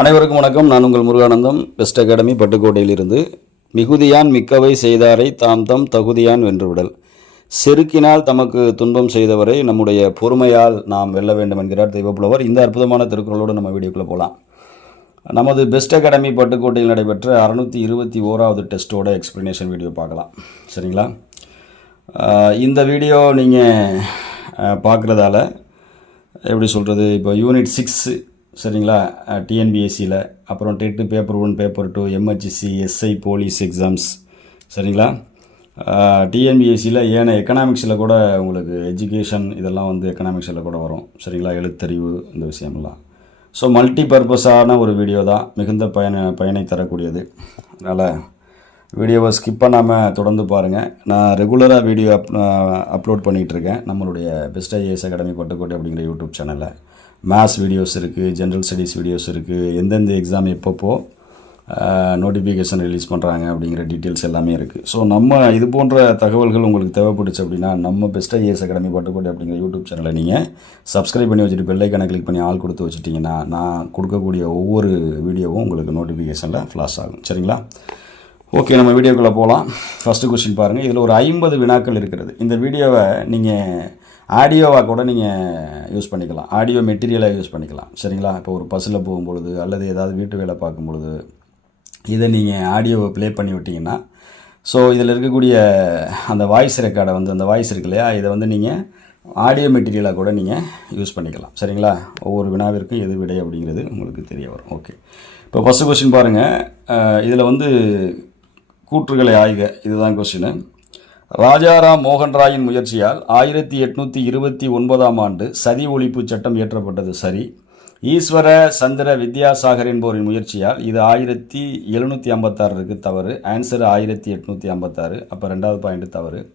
அனைவருக்கும் வணக்கம். நான் உங்கள் முருகானந்தம். பெஸ்ட் அகாடமி பட்டுக்கோட்டையிலிருந்து. மிகுதியான் மிக்கவை செய்தாரை தாம் தம் தகுதியான் வென்றுவிடல் செருக்கினால் தமக்கு துன்பம் செய்தவரை நம்முடைய பொறுமையால் நாம் வெல்ல வேண்டும் என்கிறார் தெய்வப்புலவர். இந்த அற்புதமான திருக்குறளோடு நம்ம வீடியோக்குள்ளே போகலாம் நமது பெஸ்ட் அகாடமி பட்டுக்கோட்டையில் நடைபெற்ற அறுநூற்றி இருபத்தி ஓராவது டெஸ்ட்டோட எக்ஸ்ப்ளனேஷன் வீடியோ பார்க்கலாம். சரிங்களா? இந்த வீடியோ நீங்கள் பார்க்குறதால எப்படி சொல்கிறது இப்போ யூனிட் சிக்ஸு சரிங்களா? டிஎன்பிஎஸ்சியில் அப்புறம் TET paper one paper two M H C S I police exams. சரிங்களா? டிஎன்பிஎஸ்சியில் ஏன்னா எக்கனாமிக்ஸில் கூட உங்களுக்கு எஜுகேஷன் இதெல்லாம் வந்து எக்கனாமிக்ஸில் கூட வரும். சரிங்களா? எழுத்தறிவு இந்த விஷயமெல்லாம் ஸோ மல்டி பர்பஸான ஒரு வீடியோ தான். மிகுந்த பயன பயனை தரக்கூடியது. அதனால் வீடியோவை ஸ்கிப் பண்ணாமல் தொடர்ந்து பாருங்கள் நான் ரெகுலராக வீடியோ அப் அப்லோட் பண்ணிகிட்ருக்கேன் நம்மளுடைய பெஸ்ட் ஐஏஎஸ் அகாடமி பட்டுக்கோட்டை அப்படிங்கிற யூடியூப் சேனலில். மேத்ஸ் வீடியோஸ் இருக்குது ஜென்ரல் ஸ்டடீஸ் வீடியோஸ் இருக்குது எந்தெந்த எக்ஸாம் எப்பப்போ நோட்டிஃபிகேஷன் ரிலீஸ் பண்ணுறாங்க அப்படிங்கிற டீட்டெயில்ஸ் எல்லாமே இருக்குது ஸோ நம்ம இது போன்ற தகவல்கள் உங்களுக்கு தேவைப்படுச்சு அப்படின்னா நம்ம பெஸ்ட் ஐஏஎஸ் அகாடமி பட்டுக்கோட்டை அப்படிங்கிற யூடியூப் சேனலை நீங்கள் சப்ஸ்கிரைப் பண்ணி வச்சுட்டு பெல்லைக்கான கிளிக் பண்ணி ஆள் கொடுத்து வச்சுட்டிங்கன்னா நான் கொடுக்கக்கூடிய ஒவ்வொரு வீடியோவும் உங்களுக்கு நோட்டிஃபிகேஷனில் ஃப்ளாஷ் ஆகும். சரிங்களா? ஓகே நம்ம வீடியோக்குள்ளே போகலாம் ஃபஸ்ட்டு கொஸ்டின் பாருங்கள் இதில் ஒரு ஐம்பது வினாக்கள் இருக்கிறது. இந்த வீடியோவை நீங்கள் ஆடியோவாக கூட நீங்கள் யூஸ் பண்ணிக்கலாம். ஆடியோ மெட்டீரியலாக யூஸ் பண்ணிக்கலாம். சரிங்களா? இப்போ ஒரு பஸ்ஸில் போகும்பொழுது அல்லது ஏதாவது வீட்டு வேலை பார்க்கும் பொழுது இதை நீங்கள் ஆடியோவை ப்ளே பண்ணி விட்டிங்கன்னா ஸோ இதில் இருக்கக்கூடிய அந்த வாய்ஸ் ரெக்கார்டை வந்து அந்த வாய்ஸ் இருக்கு இல்லையா? இதை வந்து நீங்கள் ஆடியோ மெட்டீரியலாக கூட நீங்கள் யூஸ் பண்ணிக்கலாம். சரிங்களா? ஒவ்வொரு வினாவிற்கும் எது விடை அப்படிங்கிறது உங்களுக்கு தெரிய வரும். ஓகே இப்போ ஃபஸ்ட்டு கொஸ்டின் பாருங்கள் இதில் வந்து கூற்றுகளை ஆய்க. இதுதான் கொஸ்டின் ராஜாராம் மோகன் ராயின் முயற்சியால் ஆயிரத்தி எட்நூற்றி இருபத்தி ஒன்பதாம் ஆண்டு சதி ஒழிப்பு சட்டம் இயற்றப்பட்டது. சரி ஈஸ்வர சந்திர வித்யாசாகர் என்பவரின் முயற்சியால் இது ஆயிரத்தி எழுநூற்றி ஐம்பத்தாறுக்கு தவறு. ஆன்சர் ஆயிரத்தி எட்நூற்றி ஐம்பத்தாறு. அப்போ ரெண்டாவது பாயிண்ட் தவறு.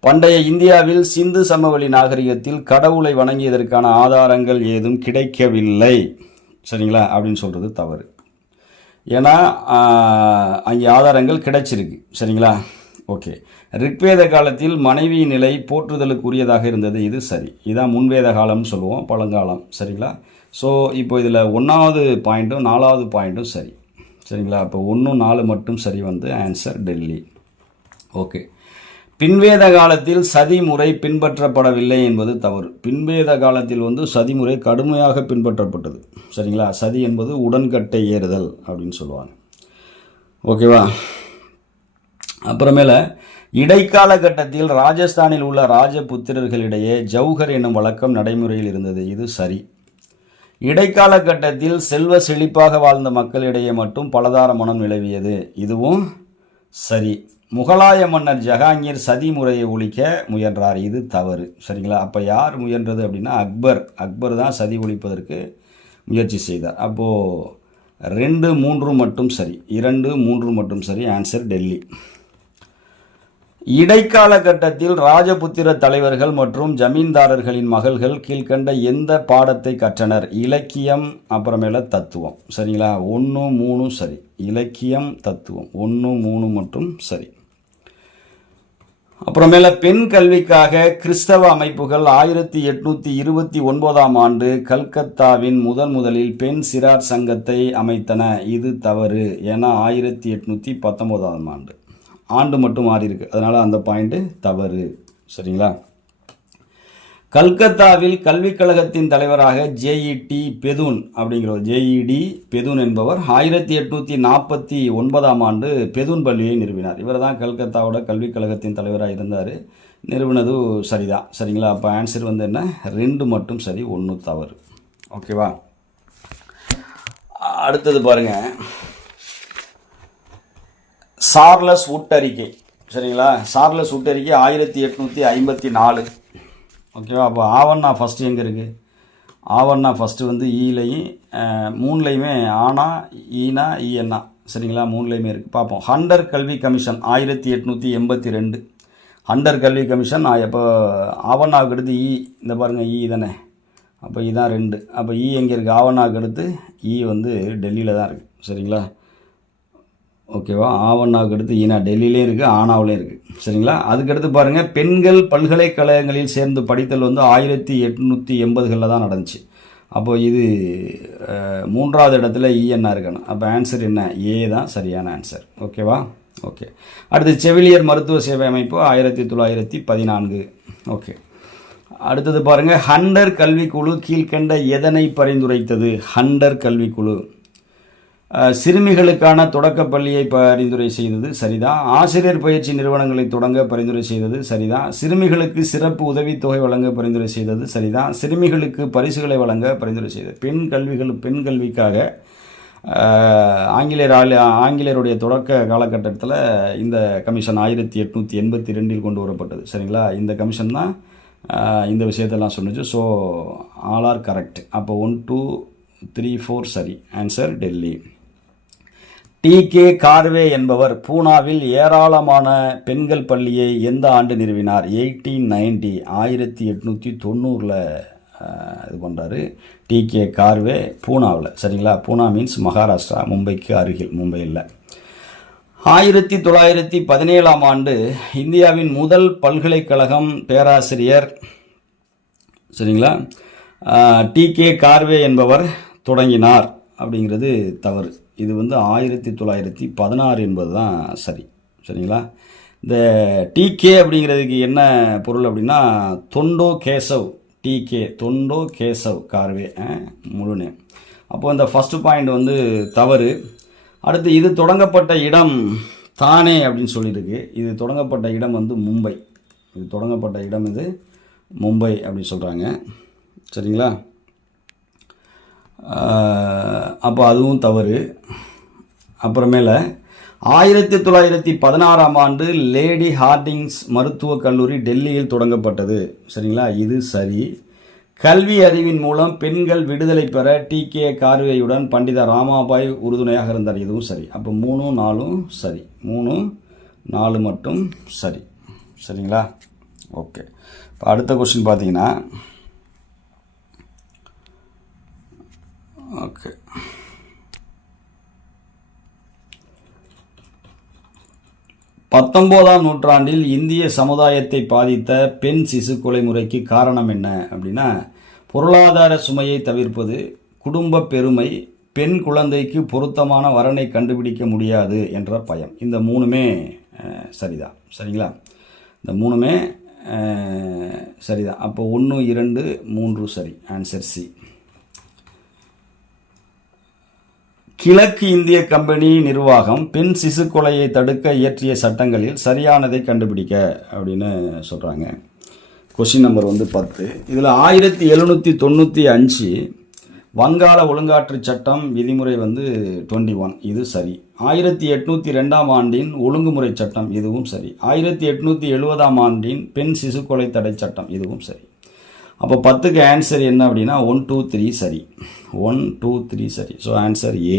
பண்டைய இந்தியாவில் சிந்து சமவெளி நாகரிகத்தில் கடவுளை வணங்கியதற்கான ஆதாரங்கள் ஏதும் கிடைக்கவில்லை. சரிங்களா? அப்படின்னு சொல்கிறது தவறு. ஏன்னா அங்கே ஆதாரங்கள் கிடைச்சிருக்கு. சரிங்களா? ஓகே. ரிக்வேத காலத்தில் மனைவியின் நிலை போற்றுதலுக்குரியதாக இருந்தது. இது சரி. இதான் முன்வேத காலம்னு சொல்லுவோம். பழங்காலம். சரிங்களா? ஸோ இப்போ இதில் ஒன்றாவது பாயிண்ட்டும் நாலாவது பாயிண்ட்டும் சரி. சரிங்களா? இப்போ ஒன்றும் நாலு மட்டும் சரி வந்து ஆன்சர் டெல்லி. ஓகே பின்வேத காலத்தில் சதிமுறை பின்பற்றப்படவில்லை என்பது தவறு. பின்வேத காலத்தில் வந்து சதிமுறை கடுமையாக பின்பற்றப்பட்டது. சரிங்களா? சதி என்பது உடன்கட்டை ஏறுதல் அப்படின்னு சொல்லுவாங்க. ஓகேவா அப்புறமேல இடைக்கால கட்டத்தில் ராஜஸ்தானில் உள்ள ராஜபுத்திரர்களிடையே ஜவுகர் என்னும் வழக்கம் நடைமுறையில் இருந்தது. இது சரி. இடைக்கால கட்டத்தில் செல்வ செழிப்பாக வாழ்ந்த மக்களிடையே மட்டும் பலதார மனம் நிலவியது. இதுவும் சரி. முகலாய மன்னர் ஜஹாங்கீர் சதி முறையை ஒழிக்க முயன்றார். இது தவறு. சரிங்களா? அப்போ யார் முயன்றது அப்படின்னா அக்பர். அக்பர் தான் சதி ஒழிப்பதற்கு முயற்சி செய்தார். அப்போது ரெண்டு மூன்று மட்டும் சரி. இரண்டு மூன்று மட்டும் சரி. ஆன்சர் டெல்லி இடைக்கால கட்டத்தில் ராஜபுத்திர தலைவர்கள் மற்றும் ஜமீன்தாரர்களின் மகள்கள் கீழ்க்கண்ட எந்த பாடத்தை கற்றனர்? இலக்கியம் அப்புறமேல தத்துவம். சரிங்களா? ஒன்று மூணு சரி. இலக்கியம் தத்துவம். ஒன்று மூணு மட்டும் சரி. அப்புறமேல பெண் கல்விக்காக கிறிஸ்தவ அமைப்புகள் ஆயிரத்தி எட்நூத்தி இருபத்தி ஒன்பதாம் ஆண்டு கல்கத்தாவின் முதன் முதலில் பெண் சிறார் சங்கத்தை அமைத்தன. இது தவறு. என ஆயிரத்தி எட்நூத்தி பத்தொன்பதாம் ஆண்டு. ஆண்டு மட்டும் மாறி இருக்கு. அதனால அந்த பாயிண்ட்டு தவறு. சரிங்களா? கல்கத்தாவில் கல்விக் கழகத்தின் தலைவராக ஜேஇடி பெதுன் அப்படிங்கிறவர் ஜேஇடி பெதுன் என்பவர் ஆயிரத்தி எட்நூற்றி நாற்பத்தி ஒன்பதாம் ஆண்டு பெதுன் பள்ளியை நிறுவினார். இவர் தான் கல்கத்தாவோட கல்விக் கழகத்தின் தலைவராக இருந்தார். நிறுவனது சரிதான் சரிங்களா? அப்போ ஆன்சர் வந்து என்ன? ரெண்டு மட்டும் சரி ஒன்று தவறு. ஓகேவா அடுத்தது பாருங்கள் சார்லஸ் உட்டறிக்கை சரிங்களா? சார்லஸ் உட்டறிக்கை ஆயிரத்தி எட்நூற்றி ஐம்பத்தி நாலு. ஓகேவா? அப்போ ஆவண்ணா ஃபஸ்ட்டு எங்கே இருக்குது ஆவண்ணா ஃபஸ்ட்டு வந்து ஈலையும் மூணுலையுமே ஆனா ஈனா ஈஎன்னா. சரிங்களா? மூணுலையுமே இருக்குது பார்ப்போம். ஹண்டர் கல்வி கமிஷன் ஆயிரத்தி எட்நூற்றி எண்பத்தி ரெண்டு. ஹண்டர் கல்வி கமிஷன் இப்போ எப்போ ஆவண்ணாவுக்கு அடுத்து ஈ இந்த பாருங்கள் ஈ தானே? அப்போ இதான் ரெண்டு. அப்போ ஈ எங்கே இருக்குது ஆவண்ணாவுக்கு அடுத்து ஈ வந்து டெல்லியில் தான் இருக்குது சரிங்களா? ஓகேவா? ஆவண்ணாவுக்கு அடுத்து ஈனா டெல்லியிலையும் இருக்குது ஆனாவிலையும் இருக்குது சரிங்களா? அதுக்கடுத்து பாருங்கள் பெண்கள் பல்கலைக்கழகங்களில் சேர்ந்து படித்தல் வந்து ஆயிரத்தி எட்நூற்றி எண்பதுகளில் தான் நடந்துச்சு. அப்போ இது மூன்றாவது இடத்துல இஎன்ஆர் இருக்கணும்? அப்போ ஆன்சர் என்ன? ஏ தான் சரியான ஆன்சர் ஓகேவா? ஓகே. அடுத்து செவிலியர் மருத்துவ சேவை அமைப்பு ஆயிரத்தி தொள்ளாயிரத்தி பதினான்கு. ஓகே. அடுத்தது பாருங்கள் ஹண்டர் கல்விக்குழு கீழ்க்கண்ட எதனை பரிந்துரைத்தது? ஹண்டர் கல்விக்குழு. சிறுமிகளுக்கான தொடக்கப்பள்ளியை பரிந்துரை செய்தது சரிதான். ஆசிரியர் பயிற்சி நிறுவனங்களை தொடங்க பரிந்துரை செய்தது சரிதான். சிறுமிகளுக்கு சிறப்பு உதவித்தொகை வழங்க பரிந்துரை செய்தது சரிதான். சிறுமிகளுக்கு பரிசுகளை வழங்க பரிந்துரை செய்தது. பெண் கல்விகள் பெண் கல்விக்காக ஆங்கிலேயர் ஆளு ஆங்கிலேயருடைய தொடக்க காலகட்டத்தில் இந்த கமிஷன் ஆயிரத்தி எட்நூற்றி எண்பத்தி ரெண்டில் கொண்டு வரப்பட்டது. சரிங்களா? இந்த கமிஷன் தான் இந்த விஷயத்தெல்லாம் சொன்னிச்சு. ஸோ ஆல் ஆர் கரெக்ட் அப்போ ஒன் டூ த்ரீ ஃபோர் சரி. Answer Delhi D. K. Karve என்பவர் பூனாவில் ஏராளமான பெண்கள் பள்ளியை எந்த ஆண்டு நிறுவினார்? எயிட்டீன் நைன்டி ஆயிரத்தி எட்நூற்றி தொண்ணூறில் இது பண்ணுறாரு டி. கே. கார்வே பூனாவில். சரிங்களா? பூனா மீன்ஸ் மகாராஷ்டிரா மும்பைக்கு அருகில் மும்பையில். ஆயிரத்தி தொள்ளாயிரத்தி பதினேழாம் ஆண்டு இந்தியாவின் முதல் பல்கலைக்கழகம் பேராசிரியர் சரிங்களா? டி. கே. கார்வே என்பவர் தொடங்கினார் அப்படிங்கிறது தவறு. இது வந்து ஆயிரத்தி தொள்ளாயிரத்தி பதினாறு என்பது தான் சரி. சரிங்களா? இந்த டிகே அப்படிங்கிறதுக்கு என்ன பொருள் அப்படின்னா தொண்டோ கேசவ். டிகே தொண்டோ கேசவ் கார்வே அஹ், முழு நேம் அப்போ இந்த ஃபஸ்ட்டு பாயிண்ட் வந்து தவறு. அடுத்து இது தொடங்கப்பட்ட இடம் தானே அப்படின்னு சொல்லியிருக்கு. இது தொடங்கப்பட்ட இடம் வந்து மும்பை. இது தொடங்கப்பட்ட இடம் இது மும்பை அப்படின்னு சொல்கிறாங்க சரிங்களா? அப்போ அதுவும் தவறு. அப்புறமேல ஆயிரத்தி தொள்ளாயிரத்தி பதினாறாம் ஆண்டு லேடி ஹார்டிங்ஸ் மருத்துவக் கல்லூரி டெல்லியில் தொடங்கப்பட்டது. சரிங்களா? இது சரி. கல்வி அறிவின் மூலம் பெண்கள் விடுதலை பெற டி. கே. கார்வேயுடன் பண்டித ராமாபாய் உறுதுணையாக இருந்தார். இதுவும் சரி. அப்போ மூணும் நாலும் சரி. மூணும் நாலு மட்டும் சரி. சரிங்களா? ஓகே. இப்போ அடுத்த கொஸ்டின் பார்த்தீங்கன்னா ஓகே பத்தொம்போதாம் நூற்றாண்டில் இந்திய சமுதாயத்தை பாதித்த பெண் சிசு கொலை முறைக்கு காரணம் என்ன அப்படின்னா பொருளாதார சுமையை தவிர்ப்பது குடும்ப பெருமை பெண் குழந்தைக்கு பொருத்தமான வரனை கண்டுபிடிக்க முடியாது என்ற பயம். இந்த மூணுமே சரிதான் சரிங்களா? இந்த மூணுமே சரிதான் அப்போ ஒன்று இரண்டு மூன்று சரி. ஆன்சர் சி கிழக்கு இந்திய கம்பெனி நிர்வாகம் பெண் சிசு கொலையை தடுக்க இயற்றிய சட்டங்களில் சரியானதை கண்டுபிடிக்க அப்படின்னு சொல்கிறாங்க கொஷின் நம்பர் வந்து பத்து. இதில் ஆயிரத்தி எழுநூற்றி தொண்ணூற்றி அஞ்சு வங்காள ஒழுங்காற்று சட்டம் விதிமுறை வந்து டுவெண்ட்டி ஒன் இது சரி. ஆயிரத்தி எட்நூற்றி ரெண்டாம் ஆண்டின் ஒழுங்குமுறை சட்டம் இதுவும் சரி. ஆயிரத்தி எட்நூற்றி எழுபதாம் ஆண்டின் பெண் சிசு கொலை தடை சட்டம் இதுவும் சரி. அப்போ பத்துக்கு ஆன்சர் என்ன அப்படின்னா ஒன் டூ த்ரீ சரி. ஒன் டூ த்ரீ சரி. ஸோ ஆன்சர் ஏ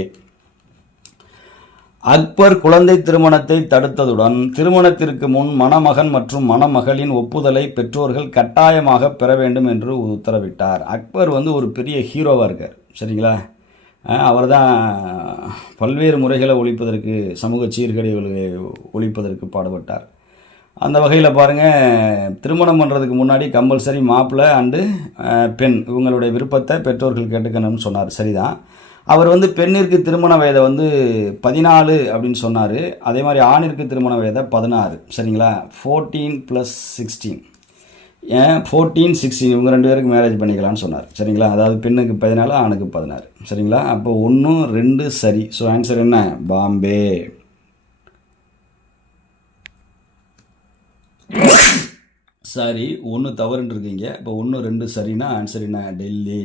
அக்பர் குழந்தை திருமணத்தை தடுத்ததுடன் திருமணத்திற்கு முன் மணமகன் மற்றும் மணமகளின் ஒப்புதலை பெற்றோர்கள் கட்டாயமாக பெற வேண்டும் என்று உத்தரவிட்டார். அக்பர் வந்து ஒரு பெரிய ஹீரோவாக இருக்கார். சரிங்களா? அவர் தான் பல்வேறு முறைகளை ஒழிப்பதற்கு சமூக சீர்கேடுகளை ஒழிப்பதற்கு பாடுபட்டார். அந்த வகையில் பாருங்கள் திருமணம் பண்ணுறதுக்கு முன்னாடி கம்பல்சரி மாப்பிள்ளை அண்டு பெண் இவங்களுடைய விருப்பத்தை பெற்றோர்கள் கேட்டுக்கணும்னு சொன்னார். சரிதான். அவர் வந்து பெண்ணிற்கு திருமண வயதை வந்து பதினாலு அப்படின்னு சொன்னார். அதே மாதிரி ஆணிற்கு திருமண வயதை பதினாறு. சரிங்களா? ஃபோர்டீன் ப்ளஸ் சிக்ஸ்டீன் ஏன்? ஃபோர்டீன் சிக்ஸ்டீன் இவங்க ரெண்டு பேருக்கு மேரேஜ் பண்ணிக்கலாம்னு சொன்னார். சரிங்களா? அதாவது பெண்ணுக்கு பதினாலு ஆணுக்கு பதினாறு. சரிங்களா? அப்போ ஒன்று ரெண்டு சரி. ஸோ ஆன்சர் என்ன? பாம்பே. சரி ஒன்று தவறுன்னு இருக்கீங்க இப்போ ஒன்று ரெண்டு சரினா ஆன்சர் என்ன? டெல்லி.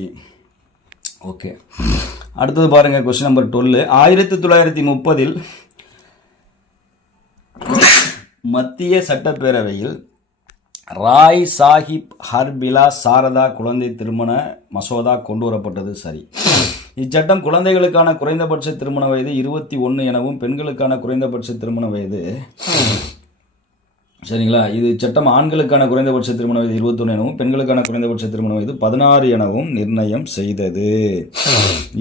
ஓகே அடுத்தது பாருங்கள் கொஸ்டின் நம்பர் டுவெல் ஆயிரத்தி தொள்ளாயிரத்தி முப்பதில் மத்திய சட்டப்பேரவையில் ராய் சாஹிப் ஹர்பிலா சாரதா குழந்தை திருமண மசோதா கொண்டு வரப்பட்டது சரி. இச்சட்டம் குழந்தைகளுக்கான குறைந்தபட்ச திருமண வயது இருபத்தி ஒன்று எனவும் பெண்களுக்கான குறைந்தபட்ச திருமண வயது சரிங்களா? இது சட்டம் ஆண்களுக்கான குறைந்தபட்ச திருமண வயது இருபத்தொன்று எனவும் பெண்களுக்கான குறைந்தபட்ச திருமண வயது பதினாறு எனவும் நிர்ணயம் செய்தது.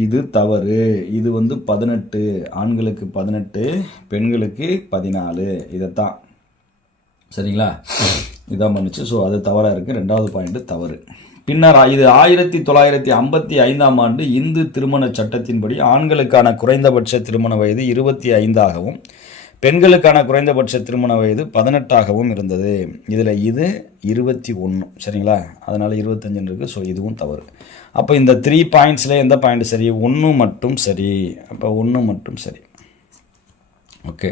இது தவறு. இது வந்து பதினெட்டு. ஆண்களுக்கு பதினெட்டு பெண்களுக்கு பதினாலு. இதைத்தான். சரிங்களா? இதான் பண்ணிச்சு. ஸோ அது தவறாக இருக்குது ரெண்டாவது பாயிண்ட்டு தவறு. பின்னர் இது ஆயிரத்தி தொள்ளாயிரத்தி ஐம்பத்தி ஐந்தாம் ஆண்டு இந்து திருமண சட்டத்தின்படி ஆண்களுக்கான குறைந்தபட்ச திருமண வயது இருபத்தி ஐந்தாகவும் பெண்களுக்கான குறைந்தபட்ச திருமண வயது பதினெட்டாகவும் இருந்தது. இதில் இது இருபத்தி ஒன்று சரிங்களா? அதனால் இருபத்தஞ்சுன்னு இருக்குது ஸோ இதுவும் தவறு. அப்போ இந்த த்ரீ பாயிண்ட்ஸில் எந்த பாயிண்ட் சரி ஒன்று மட்டும் சரி. அப்போ ஒன்று மட்டும் சரி. ஓகே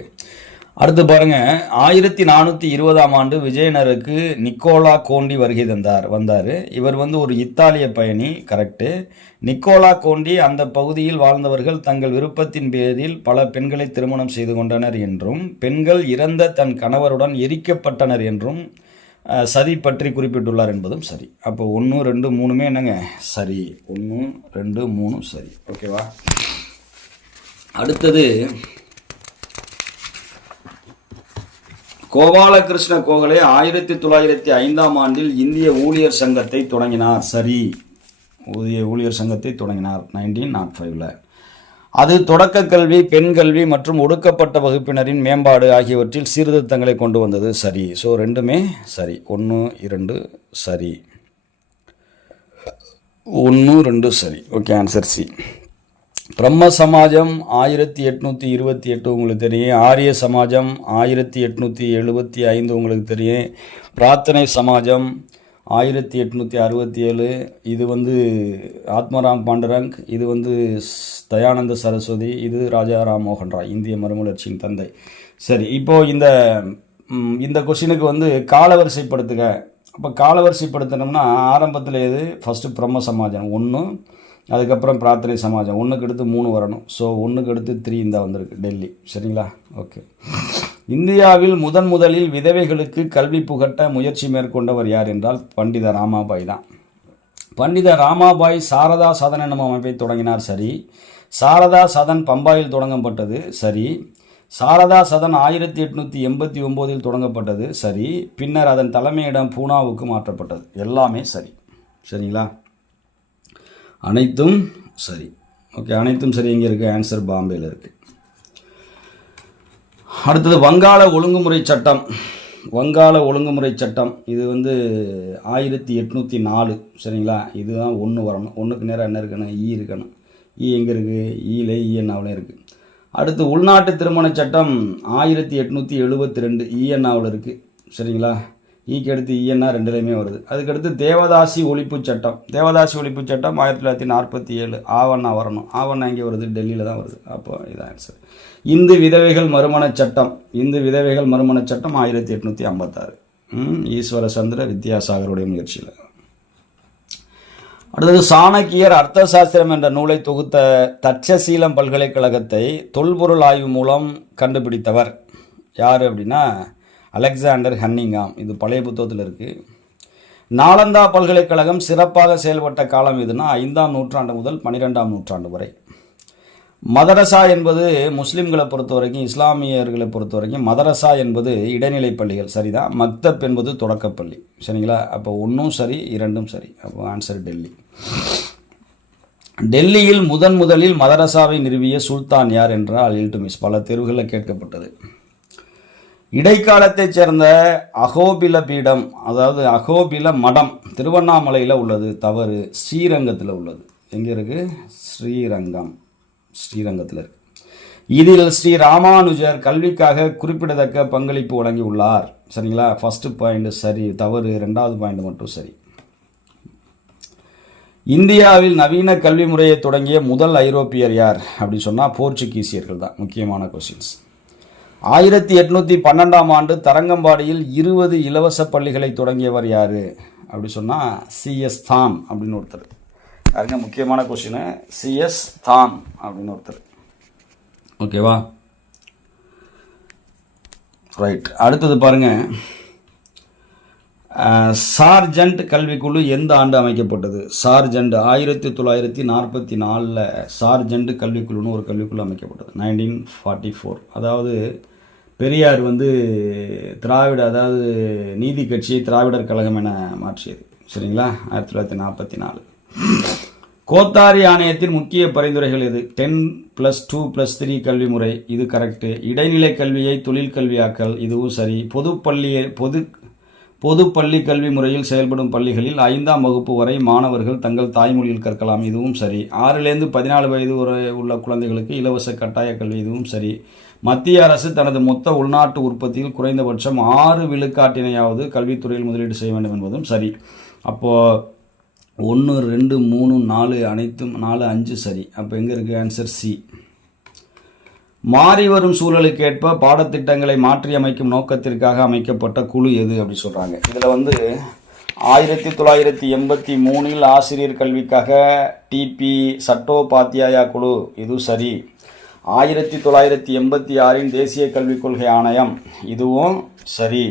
அடுத்து பாருங்க ஆயிரத்தி நானூற்றி இருபதாம் ஆண்டு விஜயநகருக்கு நிக்கோலா கோண்டி வருகை தந்தார் வந்தார். இவர் வந்து ஒரு இத்தாலிய பயணி கரெக்டு நிக்கோலா கோண்டி அந்த பகுதியில் வாழ்ந்தவர்கள் தங்கள் விருப்பத்தின் பேரில் பல பெண்களை திருமணம் செய்து கொண்டனர் என்றும் பெண்கள் இறந்த தன் கணவருடன் எரிக்கப்பட்டனர் என்றும் சதி பற்றி குறிப்பிட்டுள்ளார் என்பதும் சரி. அப்போ ஒன்று ரெண்டு மூணுமே என்னங்க? சரி. ஒன்று ரெண்டு மூணு சரி. ஓகேவா? அடுத்தது கோபாலகிருஷ்ண கோகலே ஆயிரத்தி தொள்ளாயிரத்தி ஐந்தாம் ஆண்டில் இந்திய ஊழியர் சங்கத்தை தொடங்கினார். சரி. ஊதிய ஊழியர் சங்கத்தை தொடங்கினார். நைன்டீன் நாட் ஃபைவ்ல அது தொடக்க கல்வி பெண் கல்வி மற்றும் ஒடுக்கப்பட்ட வகுப்பினரின் மேம்பாடு ஆகியவற்றில் சீர்திருத்தங்களை கொண்டு வந்தது. சரி. ஸோ ரெண்டுமே சரி. ஒன்று இரண்டு சரி. ஒன்று ரெண்டு சரி. ஓகே ஆன்சர் சி பிரம்ம சமாஜம் ஆயிரத்தி எட்நூற்றி இருபத்தி எட்டு உங்களுக்கு தெரியும். ஆரிய சமாஜம் ஆயிரத்தி எட்நூற்றி எழுபத்தி ஐந்து உங்களுக்கு தெரியும். பிரார்த்தனை சமாஜம் ஆயிரத்தி எட்நூற்றி அறுபத்தி ஏழு. இது வந்து ஆத்மராம் பாண்டரங் இது வந்து தயானந்த சரஸ்வதி இது ராஜா ராம் மோகன் ராய் இந்திய மறுமலர்ச்சியின் தந்தை. சரி இப்போது இந்த இந்த கொஷினுக்கு வந்து காலவரிசைப்படுத்துக. அப்போ காலவரிசைப்படுத்தினோம்னா ஆரம்பத்தில் எது? ஃபஸ்ட்டு பிரம்ம சமாஜம் ஒன்று அதுக்கப்புறம் பிரார்த்தனை சமாஜம். ஒன்றுக்கு எடுத்து மூணு வரணும். ஸோ ஒன்றுக்கு எடுத்து த்ரீ இந்த வந்திருக்கு டெல்லி. சரிங்களா? ஓகே இந்தியாவில் முதன் முதலில் விதவைகளுக்கு கல்வி புகட்ட முயற்சி மேற்கொண்டவர் யார் என்றால் பண்டித ராமாபாய் தான். பண்டித ராமாபாய் சாரதா சதன் என்னும் அமைப்பை தொடங்கினார் சரி. சாரதா சதன் பம்பாயில் தொடங்கப்பட்டது சரி. சாரதா சதன் ஆயிரத்தி எட்நூற்றி எண்பத்தி ஒம்போதில் தொடங்கப்பட்டது சரி. பின்னர் அதன் தலைமையிடம் பூனாவுக்கு மாற்றப்பட்டது. எல்லாமே சரி. சரிங்களா? அனைத்தும் சரி. ஓகே அனைத்தும் சரி எங்கே இருக்குது ஆன்சர் பாம்பேயில் இருக்குது அடுத்தது வங்காள ஒழுங்குமுறை சட்டம். வங்காள ஒழுங்குமுறை சட்டம் இது வந்து ஆயிரத்தி எட்நூற்றி நாலு சரிங்களா? இதுதான் ஒன்று வரணும். ஒன்றுக்கு நேரம் என்ன இருக்கணும்? ஈ இருக்கணும். E ஈ எங்கே இருக்குது ஈல e ஈஎன்னாவில் இருக்குது அடுத்து உள்நாட்டு திருமண சட்டம் ஆயிரத்தி எட்நூற்றி எழுபத்தி ரெண்டு ஈஎன்னாவில் இருக்குது சரிங்களா? ஈக்கு அடுத்து ஈஎன்னா ரெண்டுலேயுமே வருது. அதுக்கடுத்து தேவதாசி ஒழிப்பு சட்டம். தேவதாசி ஒழிப்பு சட்டம் ஆயிரத்தி தொள்ளாயிரத்தி நாற்பத்தி ஏழு ஆவண்ணா வரணும். ஆவண்ணா எங்கே வருது டெல்லியில் தான் வருது. அப்போ இதான் ஆன்சர் இந்து விதவைகள் மறுமண சட்டம். இந்து விதவைகள் மறுமண சட்டம் ஆயிரத்தி எட்நூற்றி ஐம்பத்தாறு. ஈஸ்வர சந்திர வித்யாசாகருடைய முயற்சியில். அடுத்தது சாணக்கியர் அர்த்தசாஸ்திரம் என்ற நூலை தொகுத்த தட்சசீலம் பல்கலைக்கழகத்தை தொல்பொருள் ஆய்வு மூலம் கண்டுபிடித்தவர். யார் அப்படின்னா அலெக்சாண்டர் ஹன்னிங்காம். இது பழைய புத்தகத்தில் இருக்குது நாலந்தா பல்கலைக்கழகம் சிறப்பாக செயல்பட்ட காலம் எதுனா ஐந்தாம் நூற்றாண்டு முதல் பன்னிரெண்டாம் நூற்றாண்டு வரை. மதரசா என்பது முஸ்லீம்களை பொறுத்த வரைக்கும் இஸ்லாமியர்களை பொறுத்த வரைக்கும் மதரசா என்பது இடைநிலை பள்ளிகள். சரிதான் மக்தப் என்பது தொடக்கப்பள்ளி சரிங்களா? அப்போ ஒன்றும் சரி இரண்டும் சரி. அப்போ ஆன்சர் டெல்லி. டெல்லியில் முதன் முதலில் மதரசாவை நிறுவிய சுல்தான் யார் என்றால் இல்டுமிஸ் பல தேர்வுகளில் கேட்கப்பட்டது. இடைக்காலத்தைச் சேர்ந்த அகோபில பீடம் அதாவது அகோபில மடம் திருவண்ணாமலையில் உள்ளது. தவறு ஸ்ரீரங்கத்தில் உள்ளது. எங்கே இருக்கு? ஸ்ரீரங்கம். ஸ்ரீரங்கத்தில் இருக்கு. இதில் ஸ்ரீ ராமானுஜர் கல்விக்காக குறிப்பிடத்தக்க பங்களிப்பு வழங்கியுள்ளார். சரிங்களா? ஃபஸ்ட்டு பாயிண்ட் சரி தவறு. ரெண்டாவது பாயிண்ட் மட்டும் சரி. இந்தியாவில் நவீன கல்வி முறையை தொடங்கிய முதல் ஐரோப்பியர் யார்? அப்படின்னு சொன்னால் போர்ச்சுகீசியர்கள் தான். முக்கியமான கொஸ்டின்ஸ் ஆயிரத்தி எட்நூற்றி பன்னெண்டாம் ஆண்டு தரங்கம்பாடியில் இருபது இலவச பள்ளிகளை தொடங்கியவர் யார்? அப்படி சொன்னால் சிஎஸ் தாம் அப்படின்னு ஒருத்தர். யாருங்க? முக்கியமான கொஷினு சிஎஸ் தாம் அப்படின்னு ஒருத்தர். ஓகேவா? ரைட் அடுத்தது பாருங்கள் சார்ஜண்ட் கல்விக்குழு எந்த ஆண்டு அமைக்கப்பட்டது? சார்ஜண்ட் ஆயிரத்தி தொள்ளாயிரத்தி நாற்பத்தி நாலில் சார்ஜண்ட் கல்விக்குழுன்னு ஒரு கல்விக்குழு அமைக்கப்பட்டது. Nineteen forty four. அதாவது பெரியார் வந்து திராவிட அதாவது நீதி கட்சியை திராவிடர் கழகம் என மாற்றியது. சரிங்களா? ஆயிரத்தி தொள்ளாயிரத்தி நாற்பத்தி நாலு. கோத்தாரி ஆணையத்தின் முக்கிய பரிந்துரைகள் எது? Ten plus two plus three கல்வி முறை இது கரெக்டு இடைநிலை கல்வியை தொழில் கல்வியாக்கல் இதுவும் சரி. பொது பொது பொது பள்ளி கல்வி முறையில் செயல்படும் பள்ளிகளில் ஐந்தாம் வகுப்பு வரை மாணவர்கள் தங்கள் தாய்மொழியில் கற்கலாம் இதுவும் சரி. ஆறிலேருந்து பதினாலு வயது வரை உள்ள குழந்தைகளுக்கு இலவச கட்டாய கல்வி இதுவும் சரி. மத்திய அரசு தனது மொத்த உள்நாட்டு உற்பத்தியில் குறைந்தபட்சம் ஆறு விழுக்காட்டினையாவது கல்வித்துறையில் முதலீடு செய்ய வேண்டும் என்பதும் சரி. அப்போது ஒன்று ரெண்டு மூணு நாலு அனைத்தும் நாலு அஞ்சு சரி. அப்போ எங்கே இருக்குது ஆன்சர் சி மாறி வரும் சூழலுக்கேற்ப பாடத்திட்டங்களை மாற்றியமைக்கும் நோக்கத்திற்காக அமைக்கப்பட்ட குழு எது அப்படி சொல்கிறாங்க இதில் வந்து ஆயிரத்தி தொள்ளாயிரத்தி எண்பத்தி மூணில் ஆசிரியர் கல்விக்காக டிபி சட்டோபாத்தியாயா குழு இது சரி. ஆயிரத்தி தொள்ளாயிரத்தி எண்பத்தி ஆறின் தேசிய கல்விக் கொள்கை ஆணையம். இதுவும் சரி.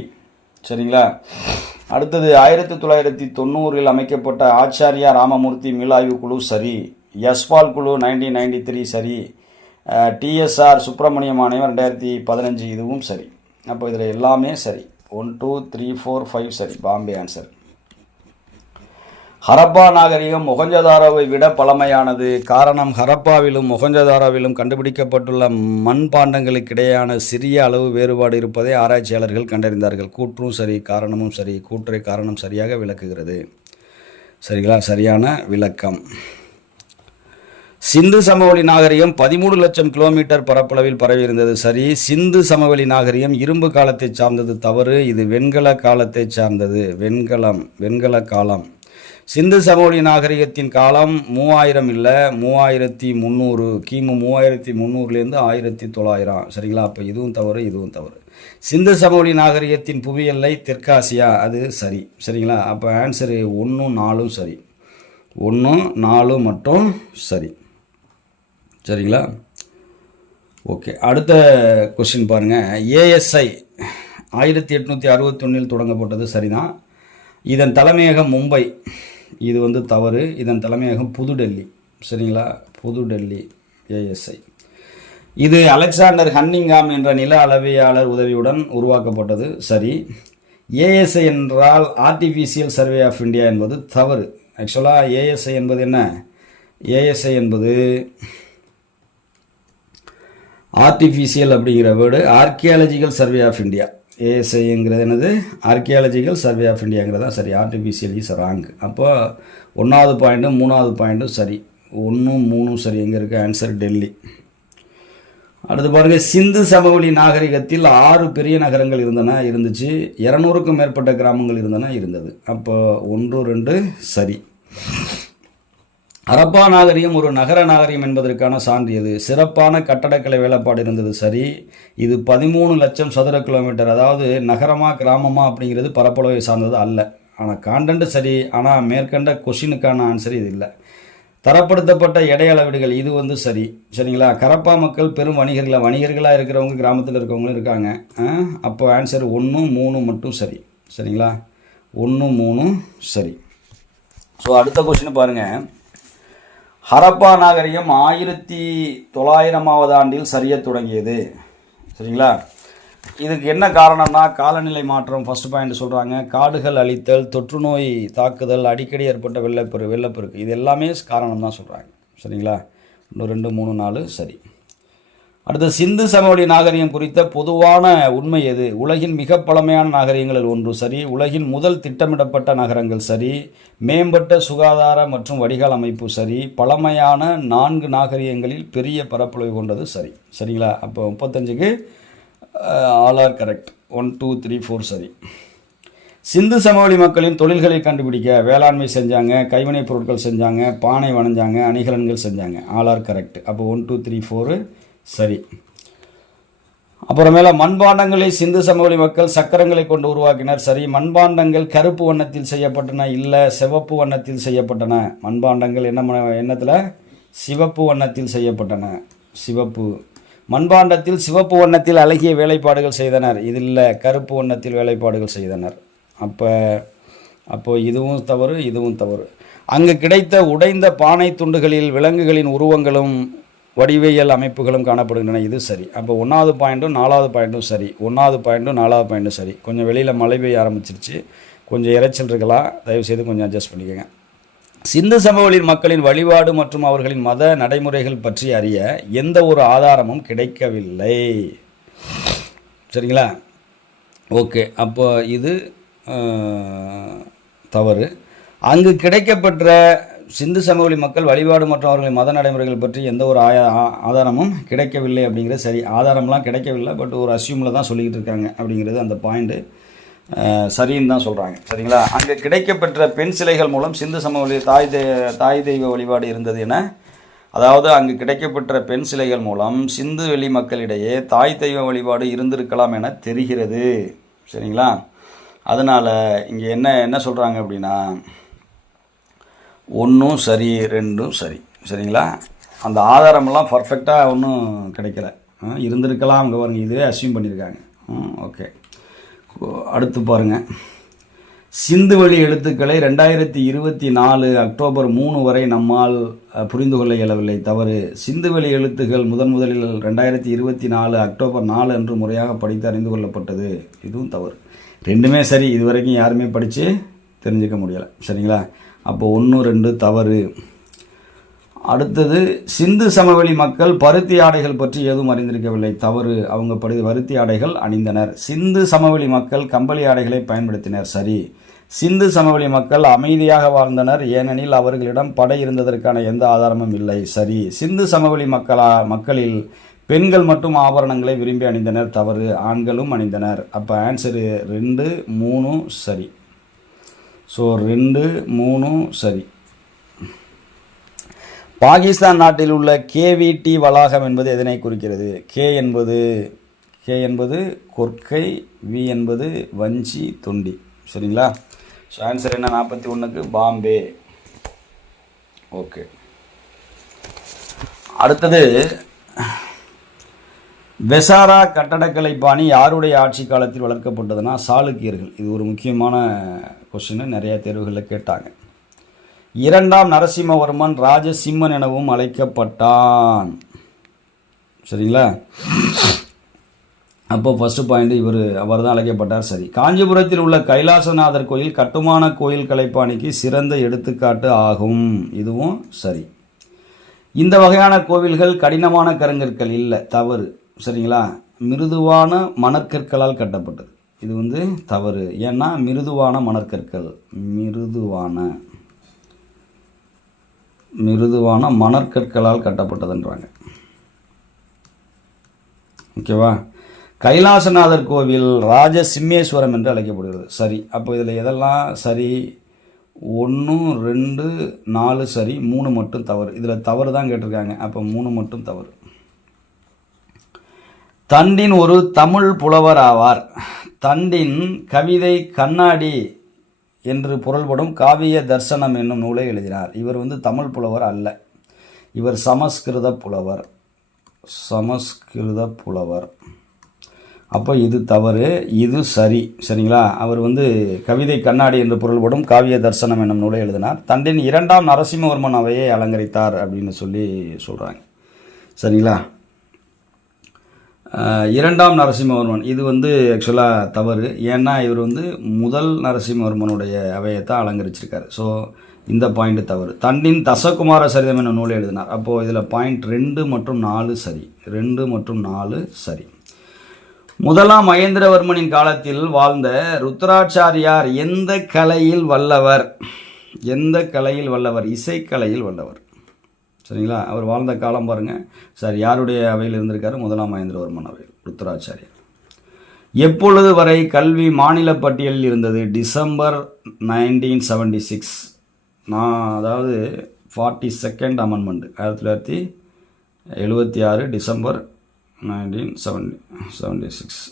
சரிங்களா? அடுத்தது ஆயிரத்தி தொள்ளாயிரத்தி தொண்ணூறில் அமைக்கப்பட்ட ஆச்சாரியா ராமமூர்த்தி மீளாய்வு குழு சரி. யஸ்பால் குழு நைன்டீன் நைன்டி த்ரீ சரி டிஎஸ்ஆர் சுப்பிரமணியம் ஆணையம் ரெண்டாயிரத்தி பதினஞ்சு இதுவும் சரி. அப்போ இதில் எல்லாமே சரி. One two three four five சரி. பாம்பே ஆன்சர் ஹரப்பா நாகரிகம் மொகஞ்சதாரோவை விட பழமையானது. காரணம் ஹரப்பாவிலும் மொகஞ்சதாரோவிலும் கண்டுபிடிக்கப்பட்டுள்ள மண்பாண்டங்களுக்கிடையான சிறிய அளவு வேறுபாடு இருப்பதை ஆராய்ச்சியாளர்கள் கண்டறிந்தார்கள். கூற்றும் சரி காரணமும் சரி கூற்றை காரணம் சரியாக விளக்குகிறது. சரிங்களா? சரியான விளக்கம். சிந்து சமவெளி நாகரிகம் பதிமூணு லட்சம் கிலோமீட்டர் பரப்பளவில் பரவி இருந்தது. சரி சிந்து சமவெளி நாகரிகம் இரும்பு காலத்தை சார்ந்தது தவறு. இது வெண்கல காலத்தை சார்ந்தது. வெண்கலம் வெண்கல காலம். சிந்து சமவெளி நாகரிகத்தின் காலம் மூவாயிரம் இல்லை மூவாயிரத்தி முந்நூறு கிமு மூவாயிரத்தி முந்நூறுலேருந்து ஆயிரத்தி தொள்ளாயிரம். சரிங்களா? அப்போ இதுவும் தவறு இதுவும் தவறு. சிந்து சமவெளி நாகரிகத்தின் புவியெல்லை தெற்காசியா அது சரி. சரிங்களா? அப்போ ஆன்சரு ஒன்றும் நாலும் சரி. ஒன்றும் நாலு மட்டும் சரி. சரிங்களா? ஓகே. அடுத்த கொஸ்டின் பாருங்கள் ஏஎஸ்ஐ ஆயிரத்தி எட்நூற்றி அறுபத்தொன்னில் தொடங்கப்பட்டது சரிதான். இதன் தலைமையகம் மும்பை. இது வந்து தவறு. இதன் தலைமையகம் புதுடெல்லி. சரிங்களா? புதுடெல்லி ஏஎஸ்ஐ இது அலெக்சாண்டர் ஹன்னிங்காம் என்ற நில அளவியாளர் உதவியுடன் உருவாக்கப்பட்டது. சரி. ஏஎஸ்ஐ என்றால் ஆர்டிஃபிஷியல் சர்வே ஆஃப் இந்தியா என்பது தவறு. ஆக்சுவலாக ஏஎஸ்ஐ என்பது என்ன? ஏஎஸ்ஐ என்பது ஆர்டிஃபிஷியல் அப்படிங்கிற word archaeological survey of India ஏஎஸ்ஐங்கிறது என்னது? ஆர்கியாலஜிக்கல் சர்வே ஆஃப் இந்தியாங்கிறது தான் சரி ஆர்டிஃபிஷியல் இஸ் ராங் அப்போ ஒன்றாவது பாயிண்ட்டும் மூணாவது பாயிண்ட்டும் சரி. ஒன்றும் மூணும் சரி. எங்கே இருக்குது ஆன்சர் டெல்லி. அடுத்து பாருங்கள் சிந்து சமவெளி நாகரிகத்தில் ஆறு பெரிய நகரங்கள் இருந்தன இருந்துச்சு. இரநூறுக்கும் மேற்பட்ட கிராமங்கள் இருந்தன இருந்தது. அப்போ ஒன்று ரெண்டு சரி. ஹரப்பா நாகரிகம் ஒரு நகர நாகரிகம் என்பதற்கான சான்று எது சிறப்பான கட்டடக்கலை வேலைப்பாடு இருந்தது. சரி இது பதிமூணு லட்சம் சதுர கிலோமீட்டர் அதாவது நகரமா கிராமமா அப்படிங்கிறது பரப்பளவை சார்ந்தது அல்ல. ஆனால் காண்டன்ட் சரி ஆனால் மேற்கண்ட கொஷினுக்கான ஆன்சர் இது இல்லை. தரப்படுத்தப்பட்ட எடை அளவீடுகள் இது வந்து சரி. சரிங்களா? கரப்பா மக்கள் பெரும் வணிகர்களாக வணிகர்களாக இருக்கிறவங்க கிராமத்தில் இருக்கிறவங்களும் இருக்காங்க. அப்போ ஆன்சர் ஒன்று மூணு மட்டும் சரி. சரிங்களா? ஒன்று மூணும் சரி. ஸோ அடுத்த கொஷின் பாருங்கள் ஹரப்பா நாகரிகம் ஆயிரத்தி தொள்ளாயிரமாவது ஆண்டில் சரியத் தொடங்கியது. சரிங்களா? இதுக்கு என்ன காரணம்னா காலநிலை மாற்றம் ஃபஸ்ட் பாயிண்ட் சொல்கிறாங்க காடுகள் அழித்தல் தொற்றுநோய் தாக்குதல் அடிக்கடி ஏற்பட்ட வெள்ளப்பெரு வெள்ளப்பெருக்கு. இது எல்லாமே காரணம் தான் சொல்கிறாங்க சரிங்களா? ஒன்று ரெண்டு மூணு நாலு சரி. அடுத்து சிந்து சமவெளி நாகரிகம் குறித்த பொதுவான உண்மை எது? உலகின் மிக பழமையான நாகரிகங்களில் ஒன்று சரி உலகின் முதல் திட்டமிடப்பட்ட நகரங்கள் சரி மேம்பட்ட சுகாதார மற்றும் வடிகால் அமைப்பு சரி பழமையான நான்கு நாகரிகங்களில் பெரிய பரப்பளவு கொண்டது சரி. சரிங்களா? அப்போ முப்பத்தஞ்சுக்கு all are correct one two three four சரி. சிந்து சமவெளி மக்களின் தொழில்களை கண்டுபிடிக்க வேளாண்மை செஞ்சாங்க கைவினைப் பொருட்கள் செஞ்சாங்க பானை வணைஞ்சாங்க அணிகலன்கள் செஞ்சாங்க. ஆல் ஆர் கரெக்ட் அப்போ ஒன் டூ த்ரீ ஃபோரு சரி. அப்புறமேல மண்பாண்டங்களை சிந்து சமவெளி மக்கள் சக்கரங்களை கொண்டு உருவாக்கினர். சரி மண்பாண்டங்கள் கருப்பு வண்ணத்தில் செய்யப்பட்டன இல்லை சிவப்பு வண்ணத்தில் செய்யப்பட்டன? மண்பாண்டங்கள் என்ன எண்ணத்தில் சிவப்பு வண்ணத்தில் செய்யப்பட்டன. சிவப்பு. மண்பாண்டத்தில் சிவப்பு வண்ணத்தில் அழகிய வேலைப்பாடுகள் செய்தனர். இதில் கருப்பு வண்ணத்தில் வேலைப்பாடுகள் செய்தனர். அப்போ அப்போ இதுவும் தவறு இதுவும் தவறு. அங்கு கிடைத்த உடைந்த பானை துண்டுகளில் விலங்குகளின் உருவங்களும் வடிவியல் அமைப்புகளும் காணப்படுகின்றன. இது சரி. அப்போ ஒன்றாவது பாயிண்ட்டும் நாலாவது பாயிண்ட்டும் சரி. ஒன்றாவது பாயிண்ட்டும் நாலாவது பாயிண்ட்டும் சரி. கொஞ்சம் வெளியில் மழை பெய்ய ஆரம்பிச்சிருச்சு. கொஞ்சம் இரைச்சல் இருக்கலாம். தயவுசெய்து கொஞ்சம் அட்ஜஸ்ட் பண்ணிக்கோங்க. சிந்து சமவெளி மக்களின் வழிபாடு மற்றும் அவர்களின் மத நடைமுறைகள் பற்றி அறிய எந்த ஒரு ஆதாரமும் கிடைக்கவில்லை. சரிங்களா? ஓகே. அப்போ இது தவறு. அங்கு கிடைக்கப்பெற்ற சிந்து சமவெளி மக்கள் வழிபாடு மற்றும் அவர்களின் மத நடைமுறைகள் பற்றி எந்த ஒரு ஆய ஆதாரமும் கிடைக்கவில்லை அப்படிங்கிறது சரி ஆதாரம்லாம் கிடைக்கவில்லை பட் ஒரு அசியூமில் தான் சொல்லிக்கிட்டு இருக்காங்க அப்படிங்கிறது அந்த பாயிண்ட்டு சரின்னு தான் சொல்கிறாங்க சரிங்களா? அங்கே கிடைக்கப்பெற்ற பெண் சிலைகள் மூலம் சிந்து சமவெளி தாய் தெய் தாய் தெய்வ வழிபாடு இருந்தது என அதாவது அங்கு கிடைக்கப்பெற்ற பெண் சிலைகள் மூலம் சிந்து வெளி மக்களிடையே தாய் தெய்வ வழிபாடு இருந்திருக்கலாம் என தெரிகிறது. சரிங்களா? அதனால் இங்கே என்ன என்ன சொல்கிறாங்க அப்படின்னா ஒன்றும் சரி ரெண்டும் சரி. சரிங்களா? அந்த ஆதாரமெல்லாம் பர்ஃபெக்டாக ஒன்றும் கிடைக்கல. இருந்திருக்கலாம் அங்கே பாருங்கள் இதுவே அசியூம் பண்ணியிருக்காங்க. ஓகே அடுத்து பாருங்கள் சிந்து வழி எழுத்துக்களை ரெண்டாயிரத்தி இருபத்தி நாலு அக்டோபர் மூணு வரை நம்மால் புரிந்து கொள்ள இயலவில்லை. தவறு. சிந்து வழி எழுத்துக்கள் முதன் முதலில் ரெண்டாயிரத்தி இருபத்தி நாலு அக்டோபர் நாலு அன்று முறையாக படித்து அறிந்து கொள்ளப்பட்டது. இதுவும் தவறு. ரெண்டுமே சரி. இது வரைக்கும் யாருமே படித்து தெரிஞ்சுக்க முடியலை. சரிங்களா? அப்போ ஒன்று ரெண்டு தவறு. அடுத்தது சிந்து சமவெளி மக்கள் பருத்தி ஆடைகள் பற்றி எதுவும் அறிந்திருக்கவில்லை. தவறு. அவங்க படி பருத்தி ஆடைகள் அணிந்தனர். சிந்து சமவெளி மக்கள் கம்பளி ஆடைகளை பயன்படுத்தினர். சரி. சிந்து சமவெளி மக்கள் அமைதியாக வாழ்ந்தனர். ஏனெனில் அவர்களிடம் படை இருந்ததற்கான எந்த ஆதாரமும் இல்லை. சரி. சிந்து சமவெளி மக்களா மக்களில் பெண்கள் மட்டும் ஆபரணங்களை விரும்பி அணிந்தனர். தவறு. ஆண்களும் அணிந்தனர். அப்போ ஆன்சரு ரெண்டு மூணு சரி. ஸோ ரெண்டு மூணு சரி. பாகிஸ்தான் நாட்டில் உள்ள கேவிடி வளாகம் என்பது எதனை குறிக்கிறது? கே என்பது கே என்பது கொற்கை வி என்பது வஞ்சி தொண்டி. சரிங்களா? ஸோ ஆன்சர் என்ன? நாற்பத்தி ஒன்றுக்கு பாம்பே. ஓகே அடுத்தது வெசாரா கட்டடக்கலை பாணி யாருடைய ஆட்சி காலத்தில் வளர்க்கப்பட்டதுன்னா சாளுக்கியர்கள். இது ஒரு முக்கியமான கொஸ்டின் நிறைய தேர்வுகளில் கேட்டாங்க. இரண்டாம் நரசிம்மவர்மன் ராஜசிம்மன் எனவும் அழைக்கப்பட்டான். சரிங்களா? அப்போ ஃபஸ்ட்டு பாயிண்ட் இவர் அவர் தான் அழைக்கப்பட்டார். சரி. காஞ்சிபுரத்தில் உள்ள கைலாசநாதர் கோயில் கட்டுமான கோயில் கலைப்பாணிக்கு சிறந்த எடுத்துக்காட்டு ஆகும். இதுவும் சரி. இந்த வகையான கோவில்கள் கடினமான கருங்கற்கள் இல்லை தவறு. சரிங்களா? மிருதுவான மணற்கற்களால் கட்டப்பட்டது. இது வந்து தவறு. ஏன்னா மிருதுவான மணற்கற்கள். மிருதுவான. மிருதுவான மணற்கற்களால் கட்டப்பட்டதுன்றாங்க. ஓகேவா? கைலாசநாதர் கோவில் ராஜசிம்மேஸ்வரம் என்று அழைக்கப்படுகிறது. சரி அப்போ இதில் எதெல்லாம் சரி? ஒன்று ரெண்டு நாலு சரி மூணு மட்டும் தவறு. இதில் தவறு தான் கேட்டிருக்காங்க. அப்போ மூணு மட்டும் தவறு. தண்டின் ஒரு தமிழ் புலவர் ஆவார். தண்டின் கவிதை கண்ணாடி என்று பொருள்படும் காவிய தர்சனம் என்னும் நூலை எழுதினார். இவர் வந்து தமிழ் புலவர் அல்ல. இவர் சமஸ்கிருத புலவர். சமஸ்கிருத புலவர். அப்போ இது தவறு இது சரி. சரிங்களா? அவர் வந்து கவிதை கண்ணாடி என்று பொருள்படும் காவிய தர்சனம் என்னும் நூலை எழுதினார். தண்டின் இரண்டாம் நரசிம்மவர்மன் அவையை அலங்கரித்தார் அப்படின்னு சொல்லி சொல்கிறாங்க சரிங்களா? இரண்டாம் நரசிம்மவர்மன். இது வந்து ஆக்சுவலாக தவறு. ஏன்னா இவர் வந்து முதல் நரசிம்மவர்மனுடைய அவையத்தான் அலங்கரிச்சிருக்காரு. ஸோ இந்த பாயிண்ட் தவறு. தண்டின் தசகுமார சரிதம் என்னும் நூலை எழுதினார். அப்போது இதில் பாயிண்ட் ரெண்டு மற்றும் நாலு சரி. ரெண்டு மற்றும் நாலு சரி. முதலாம் மகேந்திரவர்மனின் காலத்தில் வாழ்ந்த ருத்ராச்சாரியார் எந்த கலையில் வல்லவர்? எந்த கலையில் வல்லவர்? இசைக்கலையில் வல்லவர். சரிங்களா? அவர் வாழ்ந்த காலம் பாருங்கள் சார் யாருடைய அவையில் இருந்திருக்காரு? முதலாம் மகேந்திரவர்மன் அவையில் ருத்ராச்சாரியர். எப்பொழுது வரை கல்வி மாநில பட்டியலில் இருந்தது? டிசம்பர் நைன்டீன் செவன்டி சிக்ஸ் நான் அதாவது ஃபார்ட்டி செகண்ட் அமெண்ட்மெண்ட் ஆயிரத்தி தொள்ளாயிரத்தி எழுபத்தி ஆறு December nineteen seventy seventy six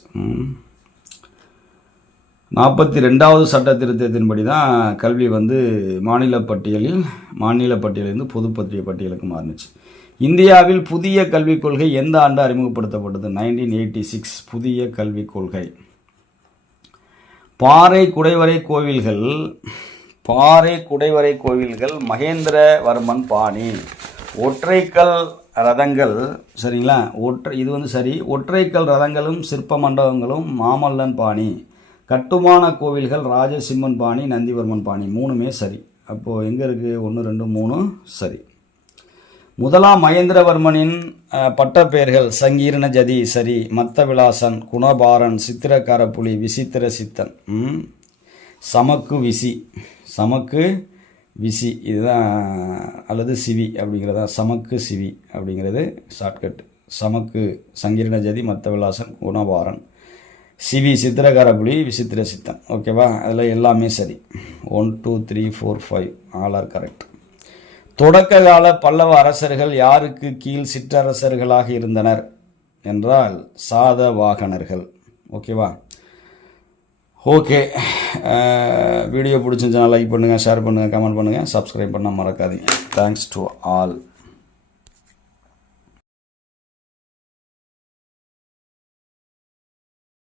நாற்பத்தி ரெண்டாவது சட்ட திருத்தத்தின்படி தான் கல்வி வந்து மாநில பட்டியலில் மாநில பட்டியலிருந்து பொதுப்பத்திரிய பட்டியலுக்கு மாறுனுச்சு. இந்தியாவில் புதிய கல்விக் கொள்கை எந்த ஆண்டு அறிமுகப்படுத்தப்பட்டது? நைன்டீன் எயிட்டி சிக்ஸ் புதிய கல்விக் கொள்கை. பாறை குடைவரை கோவில்கள் பாறை குடைவரை கோவில்கள் மகேந்திரவர்மன் பாணி. ஒற்றைக்கல் ரதங்கள் சரிங்களா? ஒற்றை இது வந்து சரி. ஒற்றைக்கல் ரதங்களும் சிற்ப மண்டபங்களும் மாமல்லன் பாணி. கட்டுமான கோவில்கள் ராஜசிம்மன் பாணி நந்திவர்மன் பாணி மூணுமே சரி. அப்போது எங்கே இருக்குது ஒன்று ரெண்டு மூணு சரி. முதலாம் மகேந்திரவர்மனின் பட்டப்பெயர்கள் சங்கீரண ஜதி சரி மத்த விலாசன் குணபாரன் சித்திரக்காரப்புலி விசித்திர சித்தன் ம். சமக்கு விசி சமக்கு விசி இதுதான் அல்லது சிவி அப்படிங்கிறதா? சமக்கு சிவி அப்படிங்கிறது ஷார்ட்கட் சமக்கு சங்கீரண ஜதி மத்த விலாசன் குணபாரன். சிவி சித்திரகாரபுலி விசித்திர சித்தம் ஓகேவா? அதில் எல்லாமே சரி. One two three four five all are correct தொடக்க கால பல்லவ அரசர்கள் யாருக்கு கீழ் சிற்றரசர்களாக இருந்தனர் என்றால் சாதவாகனர்கள் ஓகேவா? ஓகே. வீடியோ பிடிச்சிருந்துச்சுன்னா லைக் பண்ணுங்கள் ஷேர் பண்ணுங்கள் கமெண்ட் பண்ணுங்கள் சப்ஸ்கிரைப் பண்ண மறக்காதீங்க. Thanks to all